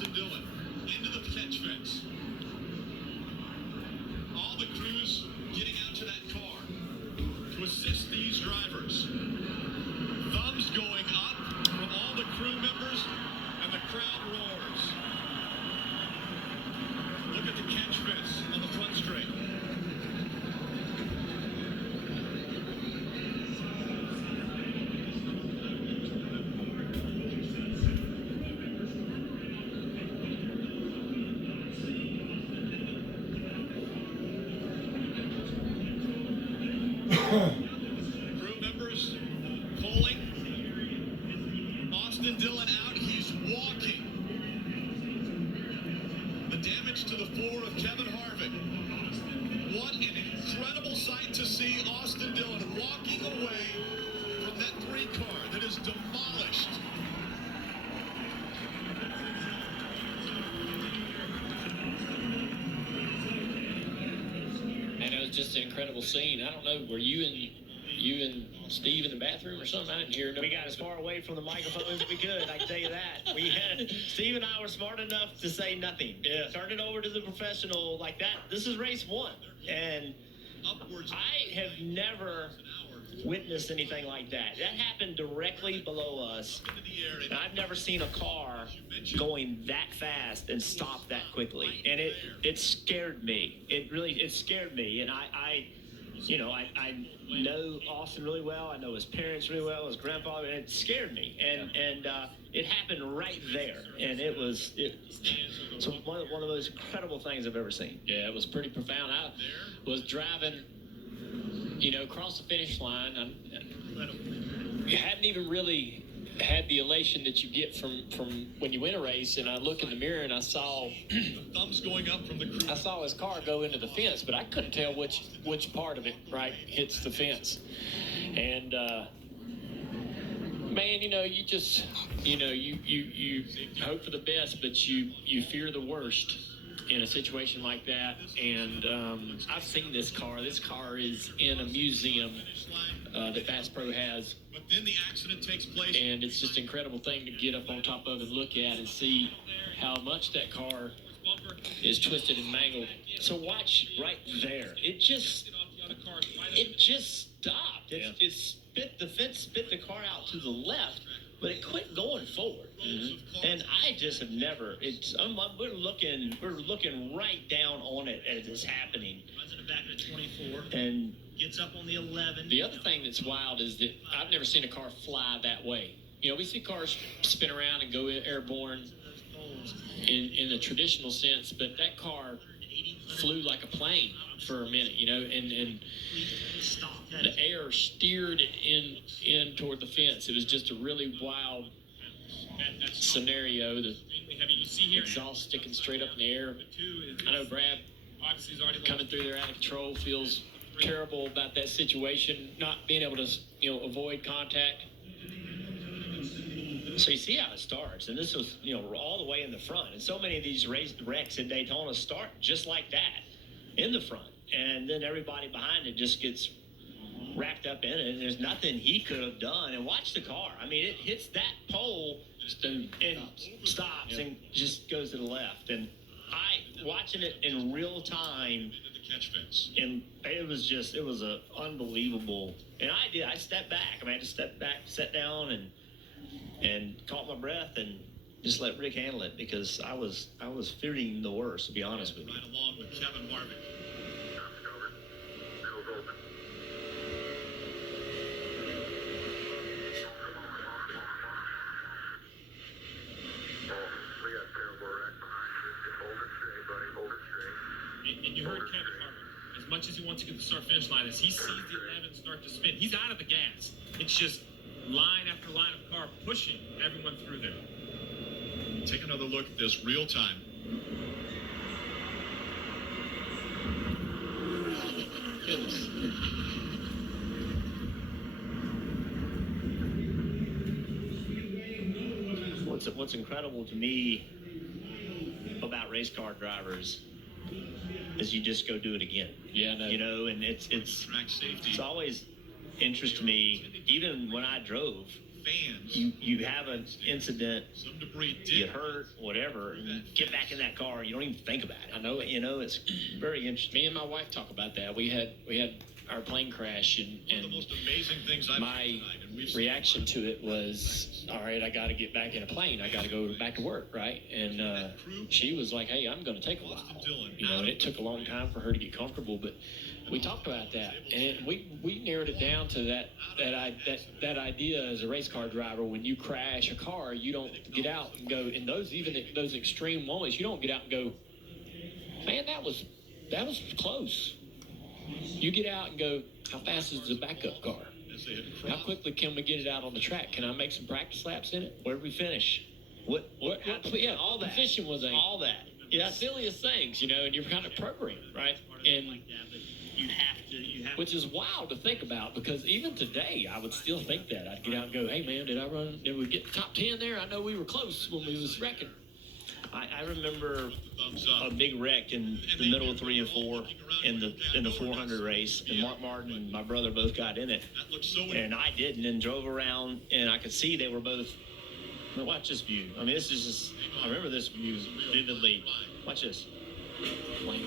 Austin Dillon into the catch fence. All the crews getting out to that car to assist these drivers. Thumbs going up from all the crew members, and the crowd roars. Look at the catch fence on the front straight. Crew members pulling. Austin Dillon out. He's walking. The damage to the floor of Kevin Harvick. What an incredible sight to see Austin Dillon walking away from that 3 car that is demolished. And it was just an incredible scene. I don't know, were you and Steve in the bathroom or something? I didn't hear no. We got as far away from the microphone as we could, I can tell you that. Steve and I were smart enough to say nothing. Yeah. Turn it over to the professional like that. This is race 1. And I have never witnessed anything like that. That happened directly below us. And I've never seen a car going that fast and stop that quickly. And it scared me. It scared me. And I know Austin really well. I know his parents really well, his grandfather, and it scared me. And it happened right there. And it's one of the most incredible things I've ever seen. Yeah, it was pretty profound. I was driving, across the finish line. I hadn't even really had the elation that you get from when you win a race, and I look in the mirror and I saw the thumbs going up from the crew. I saw his car go into the fence, but I couldn't tell which part of it hits the fence. And man, you just you hope for the best, but you fear the worst in a situation like that. And I've seen this car. This car is in a museum that Bass Pro has. But then the accident takes place. And it's just an incredible thing to get up on top of and look at and see how much that car is twisted and mangled. So watch right there. It just stopped. It spit the car out to the left, but it quit going forward. Mm-hmm. And I just have never. We're looking right down on it as it's happening. Runs in the back of the 24 and gets up on the 11. The other thing that's wild is that I've never seen a car fly that way. We see cars spin around and go airborne in the traditional sense, but that car flew like a plane for a minute, and the air steered in toward the fence. It was just a really wild scenario. The exhaust sticking straight up in the air. I know Brad, coming through there out of control, feels terrible about that situation, not being able to avoid contact. So you see how it starts, and this was all the way in the front, and so many of these wrecks in Daytona start just like that, in the front, and then everybody behind it just gets wrapped up in it, and there's nothing he could have done. And watch the car. I mean, it hits that pole and stops and just goes to the left. And watching it in real time, and it was a unbelievable. And I stepped back. I had to step back, sat down, and caught my breath and just let Rick handle it, because I was fearing the worst, to be honest with you. Right along with Kevin Harvick. And you heard Kevin Harvick, as much as he wants to get the start-finish line, as he sees the 11 start to spin, he's out of the gas. It's just line after line of car pushing everyone through there. Take another look at this real time. Goodness. What's incredible to me about race car drivers is you just go do it again. Yeah, no. And it's Track safety. always interested me, even when I drove fans. you have an incident, Some debris did get hurt, whatever, and you get back in that car. You don't even think about it. I know it. You know, it's very interesting. Me and my wife talk about that. We had our plane crash, One of the and most amazing things I've my seen tonight, and we've seen reaction to it was, all right, I got to get back in a plane. I got to go back to work, right? And she was like, hey, I'm going to take a while. You know, and it took a long time for her to get comfortable, but we talked about that, and we narrowed it down to that idea as a race car driver. When you crash a car, you don't get out and go in those extreme moments. You don't get out and go, man, that was close. You get out and go, how fast is the backup car? as they had How crossed. quickly can we get it out on the track? Can I make some practice laps in it? Where did we finish? What Yeah, all that. Position was All that. the Yes. silliest things, you know, and you're kind of programmed, right? And You have which is wild to think about, because even today I would still think that. I'd get out and go, hey man, did we get the top 10 there? I know we were close when we was wrecking. I remember Thumbs a up. big wreck in the middle of 3 and 4 in the 400 race, and Mark Martin and my brother both got in it, That looks so and I didn't, and drove around, and I could see they were both. Watch this view. I mean, this is just. I remember this view vividly. Watch this. Plane,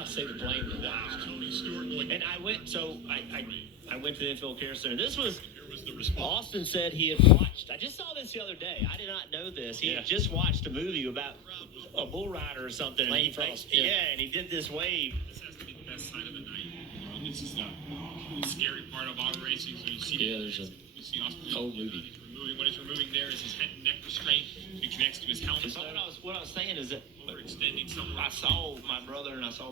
I say the plane. Wow. Tony Stewart going. And I went. So I went to the infield care center. This was. Here was the response. Austin said he had watched. I just saw this the other day. I did not know this. He had just watched a movie about a bull rider or something. And Lane he, Frost, yeah. yeah. And he did this wave. This has to be the best sign of the night. This is the scary part of auto racing. So you see, Yeah, there's a you see Austin whole movie. What he's removing there is his head and neck restraint. It connects to his helmet. So what I was saying is that Overextending somewhere. I saw my brother and I saw